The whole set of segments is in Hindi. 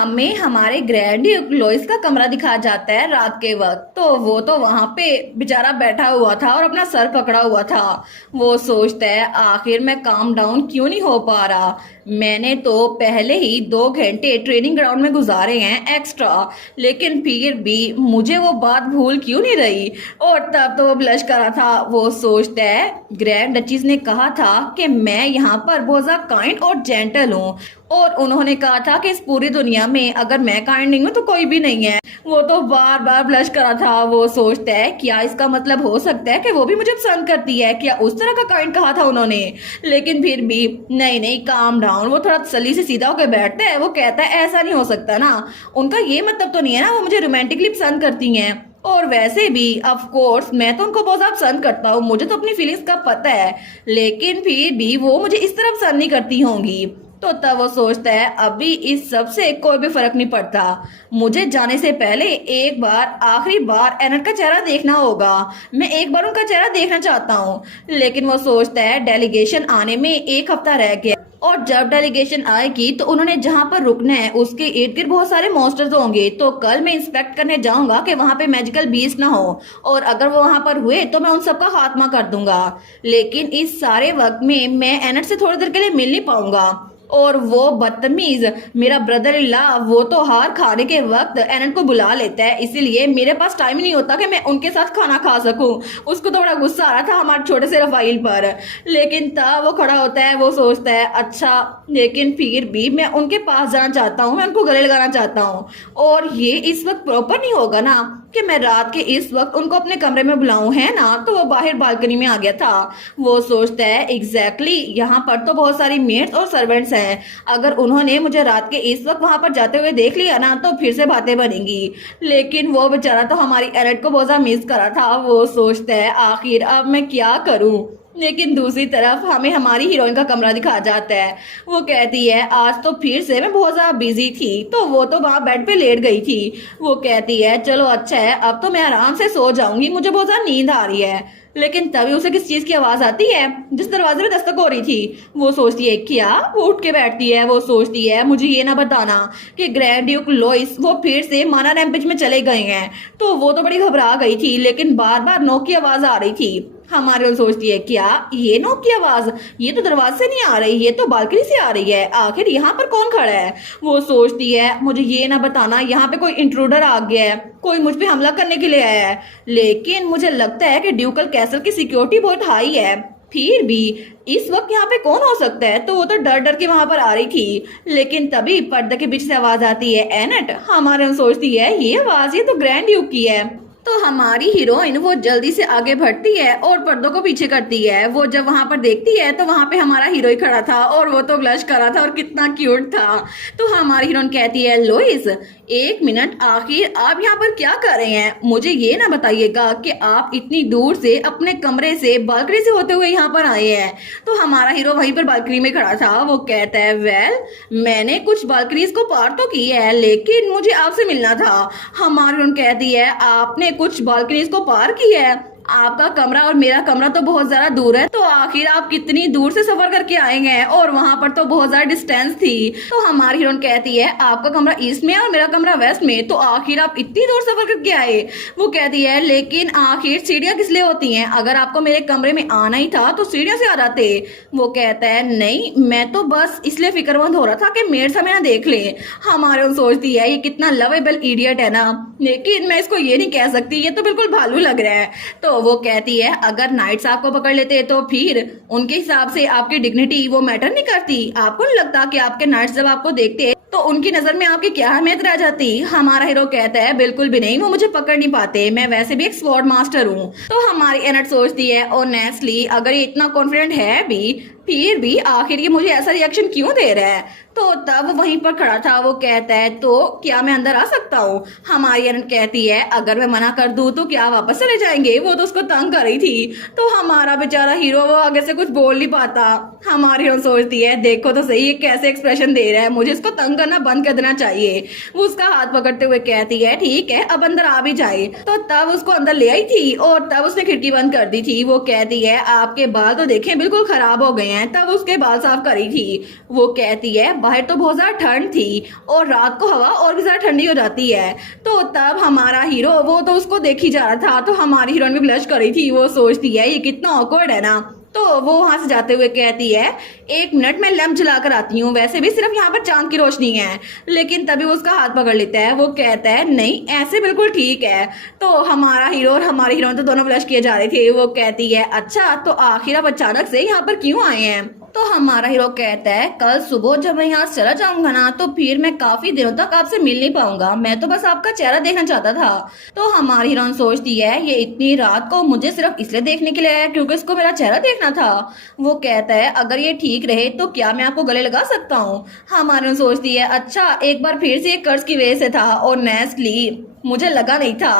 हमें हमारे ग्रैंड लोइस का कमरा दिखाया जाता है रात के वक्त। तो वो तो वहां पे बेचारा बैठा हुआ था और अपना सर पकड़ा हुआ था। वो सोचता है आखिर मैं काम डाउन क्यों नहीं हो पा रहा। मैंने तो पहले ही 2 घंटे ट्रेनिंग ग्राउंड में गुजारे हैं एक्स्ट्रा, लेकिन फिर भी मुझे वो बात भूल क्यों नहीं रही। और तब तो वो ब्लश कर रहा था। वो सोचता है ग्रैंड डचीज ने कहा था कि मैं यहाँ पर बहुत ज्यादा काइंड और जेंटल हूँ, और उन्होंने कहा था कि इस पूरी दुनिया में अगर मैं काइंड नहीं हूँ तो कोई भी नहीं है। वो तो बार बार ब्लश करा था। वो सोचता है क्या इसका मतलब हो सकता है कि वो भी मुझे पसंद करती है, क्या उस तरह का काइंड कहा था उन्होंने। लेकिन फिर भी नहीं नहीं, काम डाउन। वो थोड़ा तसल्ली से सीधा होकर बैठता है। वो कहता है ऐसा नहीं हो सकता ना, उनका ये मतलब तो नहीं है ना वो मुझे रोमांटिकली पसंद करती हैं। और वैसे भी ऑफ कोर्स मैं तो उनको बहुत ज्यादा पसंद करता हूँ, मुझे तो अपनी फीलिंग्स का पता है, लेकिन फिर भी वो मुझे इस तरह पसंद नहीं करती होंगी। तो तब वो सोचता है अभी इस सब से कोई भी फर्क नहीं पड़ता, मुझे जाने से पहले एक बार आखिरी बार एनट का चेहरा देखना होगा। मैं एक बार उनका चेहरा देखना चाहता हूँ। लेकिन वो सोचता है डेलीगेशन आने में 1 हफ्ता रह गया, और जब डेलीगेशन आएगी तो उन्होंने जहां पर रुकना है उसके इर्द गिर्द बहुत सारे मॉन्स्टर्स होंगे। तो कल मैं इंस्पेक्ट करने जाऊंगा कि वहां पे मैजिकल बीस्ट ना हो, और अगर वो वहां पर हुए तो मैं उन सबका खात्मा कर दूंगा। लेकिन इस सारे वक्त में मैं एनट से थोड़ी देर के लिए मिल नहीं पाऊंगा। और वो बदतमीज मेरा ब्रदर इन लॉ, वो तो हार खाने के वक्त एनट को बुला लेता है, इसीलिए मेरे पास टाइम ही नहीं होता कि मैं उनके साथ खाना खा सकूं। उसको तो बड़ा गुस्सा आ रहा था हमारे छोटे से रफाइल पर। लेकिन तब वो खड़ा होता है। वो सोचता है अच्छा, लेकिन फिर भी मैं उनके पास जाना चाहता हूँ, मैं उनको गले लगाना चाहता हूँ। और ये इस वक्त प्रॉपर नहीं होगा ना कि मैं रात के इस वक्त उनको अपने कमरे में बुलाऊं, है ना। तो वो बाहर बालकनी में आ गया था। वो सोचता है एग्जैक्टली यहाँ पर तो बहुत सारी मेड्स और सर्वेंट्स हैं, अगर उन्होंने मुझे रात के इस वक्त वहां पर जाते हुए देख लिया ना तो फिर से बातें बनेंगी। लेकिन वो बेचारा तो हमारी एनट को बहुत ज्यादा मिस करा था। वो सोचता है आखिर अब मैं क्या करूं। लेकिन दूसरी तरफ हमें हमारी हीरोइन का कमरा दिखाया जाता है। वो कहती है आज तो फिर से मैं बहुत ज्यादा बिजी थी, तो वो तो वहां बेड पे लेट गई थी। वो कहती है चलो अच्छा है, अब तो मैं आराम से सो जाऊंगी, मुझे बहुत ज्यादा नींद आ रही है। लेकिन तभी उसे किस चीज की आवाज आती है, जिस दरवाजे में दस्तक हो रही थी। वो सोचती है क्या, वो उठ के बैठती है। वो सोचती है मुझे ये ना बताना कि ग्रैंड ड्यूक लोइस वो फिर से माना रैम्पेज में चले गए हैं। तो वो तो बड़ी घबरा गई थी, लेकिन बार बार नॉक की आवाज आ रही थी। हमारे सोचती है क्या ये नॉक की आवाज, ये तो दरवाजे से नहीं आ रही, ये तो बालकनी से आ रही है, आखिर यहाँ पर कौन खड़ा है। वो सोचती है मुझे ये ना बताना यहाँ पे कोई इंट्रूडर आ गया है, कोई मुझ पे हमला करने के लिए आया है। लेकिन मुझे लगता है कि ड्यूकल कैसल की सिक्योरिटी बहुत हाई है, फिर भी इस वक्त यहाँ पे कौन हो सकता है। तो वो तो डर डर के वहां पर आ रही थी। लेकिन तभी पर्दे के पीछे से आवाज आती है एनट। हमारे सोचती है ये आवाज ये तो ग्रैंड ड्यूक की है। तो हमारी हीरोइन वो जल्दी से आगे बढ़ती है और पर्दों को पीछे करती है। वो जब वहां पर देखती है तो वहां पे हमारा हीरो ही खड़ा था, और वो तो ब्लश कर रहा था और कितना क्यूट था। तो हमारी हीरोइन कहती है लोइस 1 मिनट, आखिर आप यहाँ पर क्या कर रहे हैं। मुझे ये ना बताइएगा कि आप इतनी दूर से अपने कमरे से बालकनी से होते हुए यहाँ पर आए हैं। तो हमारा हीरो वहीं पर बालकनी में खड़ा था। वो कहता है वेल मैंने कुछ बालकनीज को पार तो की है, लेकिन मुझे आपसे मिलना था। हमारी हीरोइन कहती है आपने कुछ बालकनीज को पार की है, आपका कमरा और मेरा कमरा तो बहुत ज्यादा दूर है, तो आखिर आप कितनी दूर से सफर करके आएंगे, और वहां पर तो बहुत ज्यादा डिस्टेंस थी। तो हमारी हीरोइन कहती है आपका कमरा ईस्ट में है और मेरा कमरा वेस्ट में, तो आखिर आप इतनी दूर सफर करके आए। वो कहती है लेकिन आखिर सीढ़ियां किस लिए होती हैं, अगर आपको मेरे कमरे में आना ही था तो सीढ़ियों से आ जाते। वो कहता है नहीं, मैं तो बस इसलिए फिक्रमंद हो रहा था कि मेरे समय ना देख ले। हमारी सोचती है ये कितना लवेबल इडियट है ना, लेकिन मैं इसको ये नहीं कह सकती, ये तो बिल्कुल भालू लग रहा है। तो वो कहती है अगर नाइट्स आपको पकड़ लेते तो फिर उनके हिसाब से आपकी डिग्निटी वो मैटर नहीं करती। आपको नहीं लगता कि आपके नाइट्स जब आपको देखते तो उनकी नजर में आपकी क्या अहमियत रह जाती। हमारा हीरो कहता है बिल्कुल भी नहीं, वो मुझे पकड़ नहीं पाते, मैं वैसे भी एक स्वॉर्ड मास्टर हूँ। तो हमारी एनट सोचती है ऑनेस्टली अगर ये इतना कॉन्फिडेंट है भी, फिर भी आखिर ये मुझे ऐसा रिएक्शन क्यों दे रहा है। तो तब वहीं पर खड़ा था। वो कहता है तो क्या मैं अंदर आ सकता हूँ। हमारी एनट कहती है अगर मैं मना कर दूं तो क्या वापस चले जाएंगे। वो तो उसको तंग कर रही थी। तो हमारा बेचारा हीरो वो आगे से कुछ बोल नहीं पाता। हमारी हीरो सोचती है देखो तो सही ये कैसे एक्सप्रेशन दे रहा है, मुझे इसको तंग करना बंद कर देना चाहिए। वो उसका हाथ पकड़ते हुए कहती है ठीक है अब अंदर आ भी जाए। तो तब उसको अंदर ले आई थी और तब उसने खिड़की बंद कर दी थी। वो कहती है आपके बाल तो देखें बिल्कुल खराब हो गए हैं, हैं तब उसके बाल साफ करी थी। वो कहती है बाहर तो बहुत ज़्यादा ठंड थी और रात को हवा और भी ज़्यादा ठंडी हो जाती है। तो तब हमारा हीरो वो तो उसको देख ही जा रहा था, तो हमारी हीरोइन भी ब्लश करी थी। वो सोचती है ये कितना ऑकवर्ड है ना। तो वो वहां से जाते हुए कहती है 1 मिनट मैं लैंप जला कर आती हूँ, वैसे भी सिर्फ यहाँ पर चांद की रोशनी है। लेकिन तभी वो उसका हाथ पकड़ लेता है। वो कहता है नहीं ऐसे बिल्कुल ठीक है। तो हमारा हीरो और हमारी हीरोइन तो दोनों ब्लश किए जा रहे थे। वो कहती है अच्छा तो आखिर आप अचानक से यहाँ पर क्यों आए हैं। तो हमारा हीरो कहता है कल सुबह जब मैं यहाँ से चला जाऊंगा ना तो फिर मैं काफी दिनों तक आपसे मिल नहीं पाऊंगा, मैं तो बस आपका चेहरा देखना चाहता था। तो हमारी हीरोइन सोचती है ये इतनी रात को मुझे सिर्फ इसलिए देखने के लिए आया क्योंकि इसको मेरा चेहरा देखना था। वो कहता है अगर ये ठीक रहे तो क्या मैं आपको गले लगा सकता हूँ। हमारी हीरोइन सोचती है अच्छा एक बार फिर से ये कर्ज की वजह से था और नेस्टली मुझे लगा नहीं था।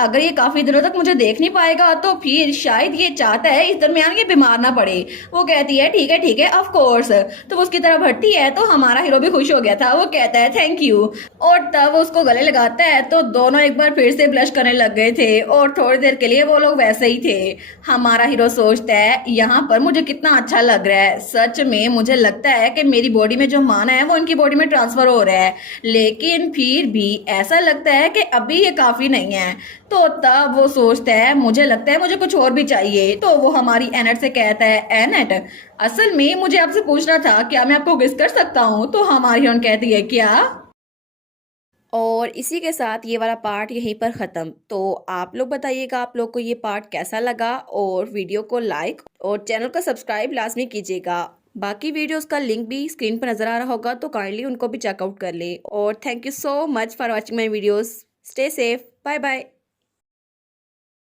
अगर ये काफी दिनों तक मुझे देख नहीं पाएगा तो फिर शायद ये चाहता है इस दरमियान ये बीमार ना पड़े। वो कहती है ठीक है ऑफ कोर्स। तो वो उसकी तरफ बढ़ती है तो हमारा हीरो भी खुश हो गया था। वो कहता है थैंक यू और तब वो उसको गले लगाता है तो दोनों एक बार फिर से ब्लश करने लग गए थे और थोड़ी देर के लिए वो लोग वैसे ही थे। हमारा हीरो सोचता है यहाँ पर मुझे कितना अच्छा लग रहा है, सच में मुझे लगता है कि मेरी बॉडी में जो मान है वो इनकी बॉडी में ट्रांसफर हो रहा है, लेकिन फिर भी ऐसा लगता है कि अभी ये काफी नहीं है। तो तब वो सोचता है मुझे लगता है मुझे कुछ और भी चाहिए। तो वो हमारी एनेट से कहता है एनेट असल में मुझे आपसे पूछना था क्या मैं आपको गेस कर सकता हूँ। तो हमारी हीरोइन कहती है क्या। और इसी के साथ ये वाला पार्ट यहीं पर ख़त्म। तो आप लोग बताइएगा आप लोग को ये पार्ट कैसा लगा और वीडियो को लाइक और चैनल को सब्सक्राइब लाजमी कीजिएगा। बाकी वीडियोस का लिंक भी स्क्रीन पर नज़र आ रहा होगा तो काइंडली उनको भी चेकआउट कर ले। और thank you so much for watching my videos. Stay safe, bye bye.